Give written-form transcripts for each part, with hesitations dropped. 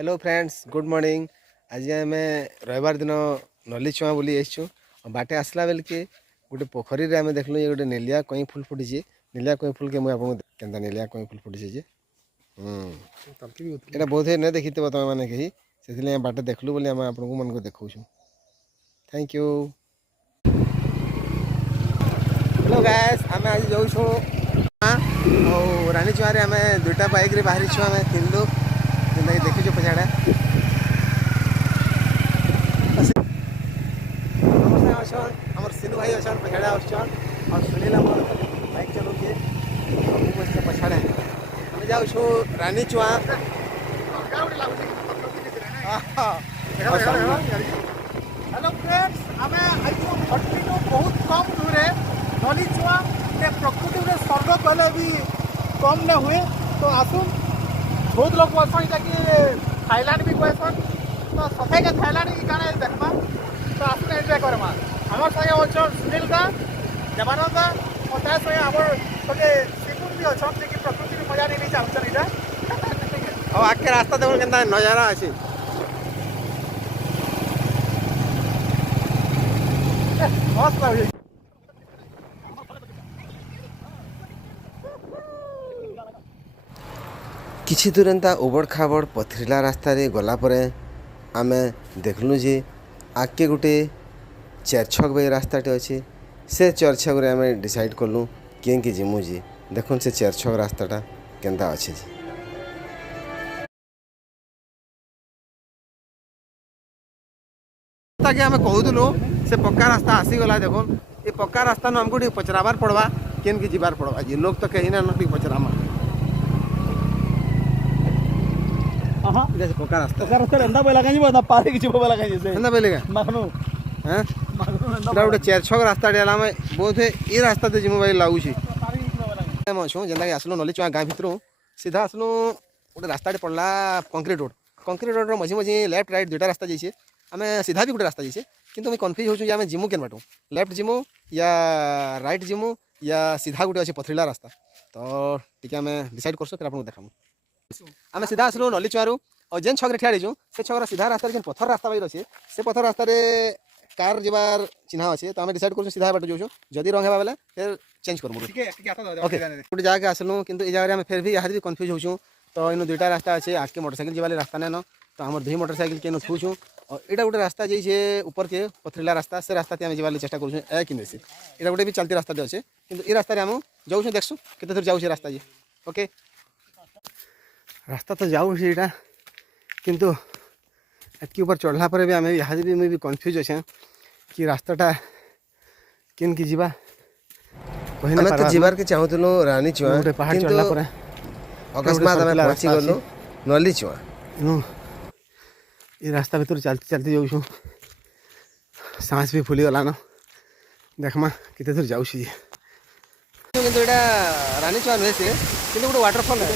Hello friends good morning. आज आम रविवार दिन नली चुआ बोली आसचु बाटे आसला बेल के गोटे पोखरी रे आम देखलु गोटे नेलिया कई फुल फुटी। नेलिया कई फुल के मुझे आपको नेलिया कई फुल फुटी जे यहाँ बहुत नहीं देखी तुम मैंने कहीं से बाटे देखलु बोली आम आपको मन को देखा। Thank you. हेलो गाइस आम आज जाऊँ रानी चुआ आम दुईटा बाइक रे बाहरी छुआ आम 3 लोग जिंदा देखीचु पछाड़ा आमर सिनू भाई अच्छा पछाड़ा आसान और सुनील बाइक चलो किए पछाड़े हमें जाऊँ रानी चुआ। हेलो फ्रेंड्स आम हटू बहुत कम दूरे नली चुआ प्रकृति में स्वर्ग कले भी कम न हुए तो आसुन बहुत लोग कहसन कि थाईलैंड भी कहसन तो सफे के थाईलैंड की गाना देखमा तो आसुन एंजॉय करमा। हमार संगे अच्छा सुनील दा देवानंद दा और त्या संगे हमर सके सिकुन भी अच्छा लेकिन प्रकृति में मजा नहीं चाहछन इटा और आगे रास्ता देखो केनता नजारा अछि मस्त लागे। किछि दूर एंता उबड़ खाबड़ पथरिला रास्ता रे गला परे आमे देखलु जे आगे गोटे 4 छक बे रास्ताटे अच्छे से 4 छक रे आमे डिसाइड कलु कें के जिमु जे देखुन से 4 छक रास्ताटा केंता अच्छे जे ताकि आमे कहूदलु से पक्का रास्ता आसी गला। देखुन ये पक्का रास्ता न हमको पचराबार पड़वा केन के जीवार पड़वा जे लोग तो कहीं ना पचरामा पक्का रास्ता एंदा बेला काजी बना पारे किछि बेला काजी से एंदा बेलेगा माखनो हैं माखनो एंदा गोटे 4 छक रास्ता डेला में बहुत है ये रास्ता ते जिमु भाई लागु छी हम छु जेंदा के आसलो नली चुआ गाँ भितरो सीधा आसलो गोटे रास्ता पड़ला कंक्रीट रोड रो मझी मझी लेफ्ट राइट दुटा रास्ता जैसे आम सीधा भी गोटे रास्ता जैसे किंतु मैं कन्फ्यूज होछु जे आम जिमु केन बाटो लेफ्ट जिमु या राइट जिमु या सीधा गोटे अच्छे पथरिला रास्ता तो टिके आम डिसाइड करसु फिर आपको देखामु। आम सीधा आसलु नली चुआरू और जेन छक ठिया रहीचु से छक सीधा रास्ता जेन पथर रास्ता बाहर अच्छे से पथर रास्ता कार जीवार चिन्ह अच्छे तो आम डिसाइड कर सीधा बाट जाऊँ जदि रंग बेले फिर चेंज कर गोटे जगह आसलु किंतु ये जगह फिर भी यहाँ भी कन्फ्यूज होचु तो इन दुईटा रास्ता अच्छे आगे मोटरसाइकिल जीवाले रास्ता नहीं तो आम 2 मोटरसाइकिल के छूछूँ और यहाँ गोटे रास्ता जाइए ऊपर के पथरिला रास्ता से रास्ता आम जीवार चेष्टा करूँ ए कि यहाँ गोटे भी चलती रास्ता अच्छे किंतु ये रास्ता आम जाऊँ देखसु केते दूर जाऊँ रास्ता जी ओके रास्ता तो जाऊँ यहाँ किंतु एतकी ऊपर चढ़ला पर भी आम यहाँ भी कन्फ्यूज अच्छे कि रास्ताटा केन की जीवा हमें तो जीवार के चाहूलु रानी चुआ पहाड़ चढ़ला पर अकस्मात आम पहुँची गलु नली चुआ ये रास्ता भीतर चलते चलते जाऊँ सांस भी फुली गलान देखमा केते दूर जाऊँ किंतु एटा रानी चुआ नुहे से किंतु गोटे वाटरफॉल है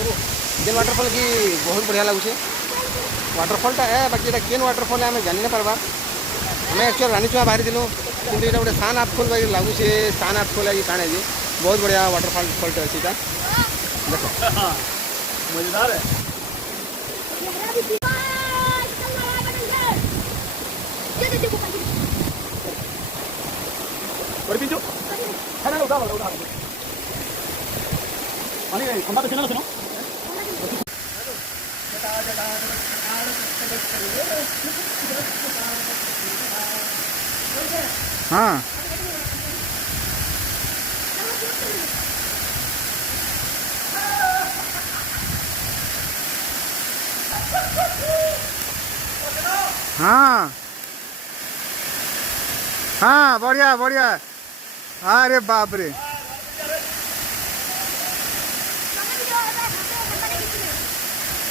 जेन वाटरफॉल की बहुत बढ़िया लगुचे वाटरफॉलटा है बाकी एटा केन वाटरफॉल है आम जानी नहीं पार्बा हमें एक्चुअल रानी चुआ बाहरी दिलु किंतु एटा गोटे सान आप फॉल बाकी लगुचे सान आप फॉल काणे जे बहुत बढ़िया वाटरफॉल फॉल्ट अच्छी देखो मजेदार है। और भी जो है ना उठा पानी खंबा पे चला सुनो हाँ हाँ हाँ बढ़िया बढ़िया अरे बाप रे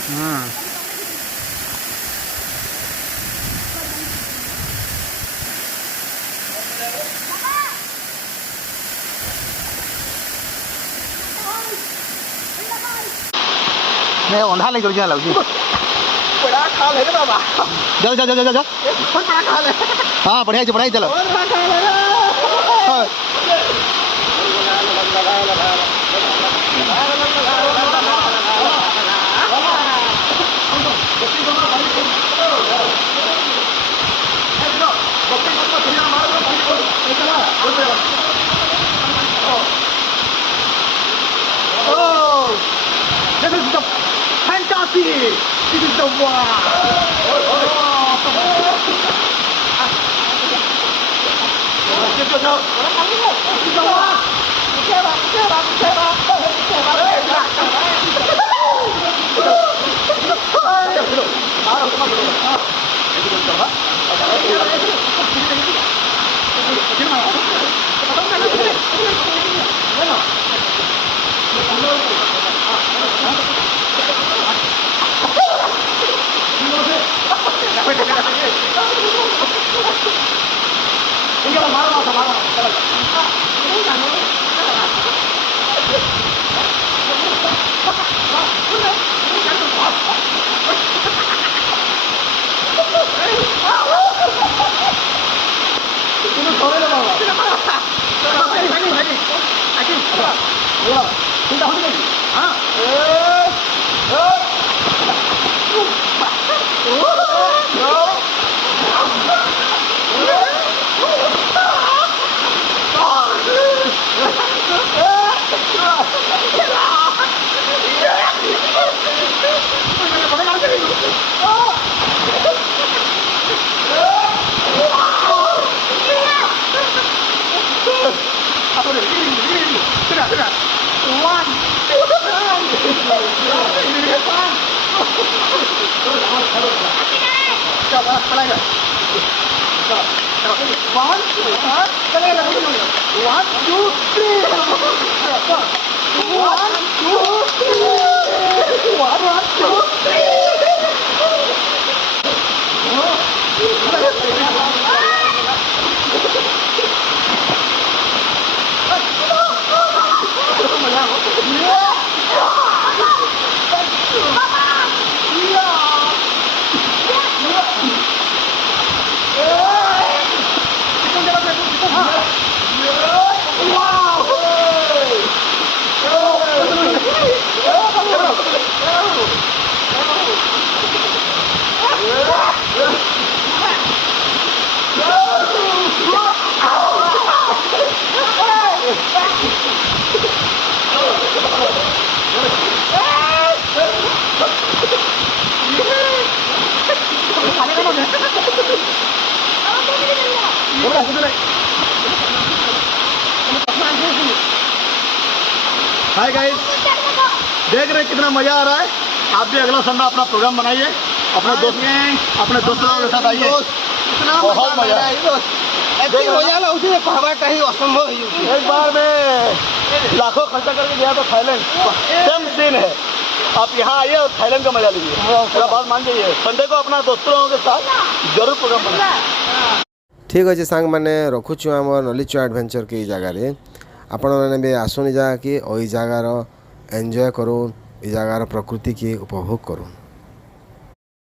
हाँ मैं ओंढा ले जोड़िया लगू बड़ा खाल है बाबा जा जा जा जा जा बड़ा खाल है हां बढ़िया चलो बड़ा खाल है हां Oh, this is the fantasy. This is the hi guys, देख रहे हैं कितना मजा आ रहा है। आप भी अगला संडे अपना प्रोग्राम बनाइए, अपने दोस्तों के साथ आइए। इतना बहुत मजा है दोस्त। ऐसे हो जाला उसी में कहवा कहीं असंभव है। एक बार मैं लाखों खर्चा करके गया था थाईलैंड, सेम सीन है। आप यहाँ आइए और थाईलैंड का मजा लीजिए। मेरा बात मान जाइए, संडे को अपना दोस्तों के साथ जरूर प्रोग्राम बनाइए। ठीक अच्छे सांग मैंने रखुचु आम नलिचु एडभेंचर के जगह आपण मैंने भी आसुनी जगह कि जगार एंजॉय करूँ, जगार प्रकृति की उपभोग करूँ।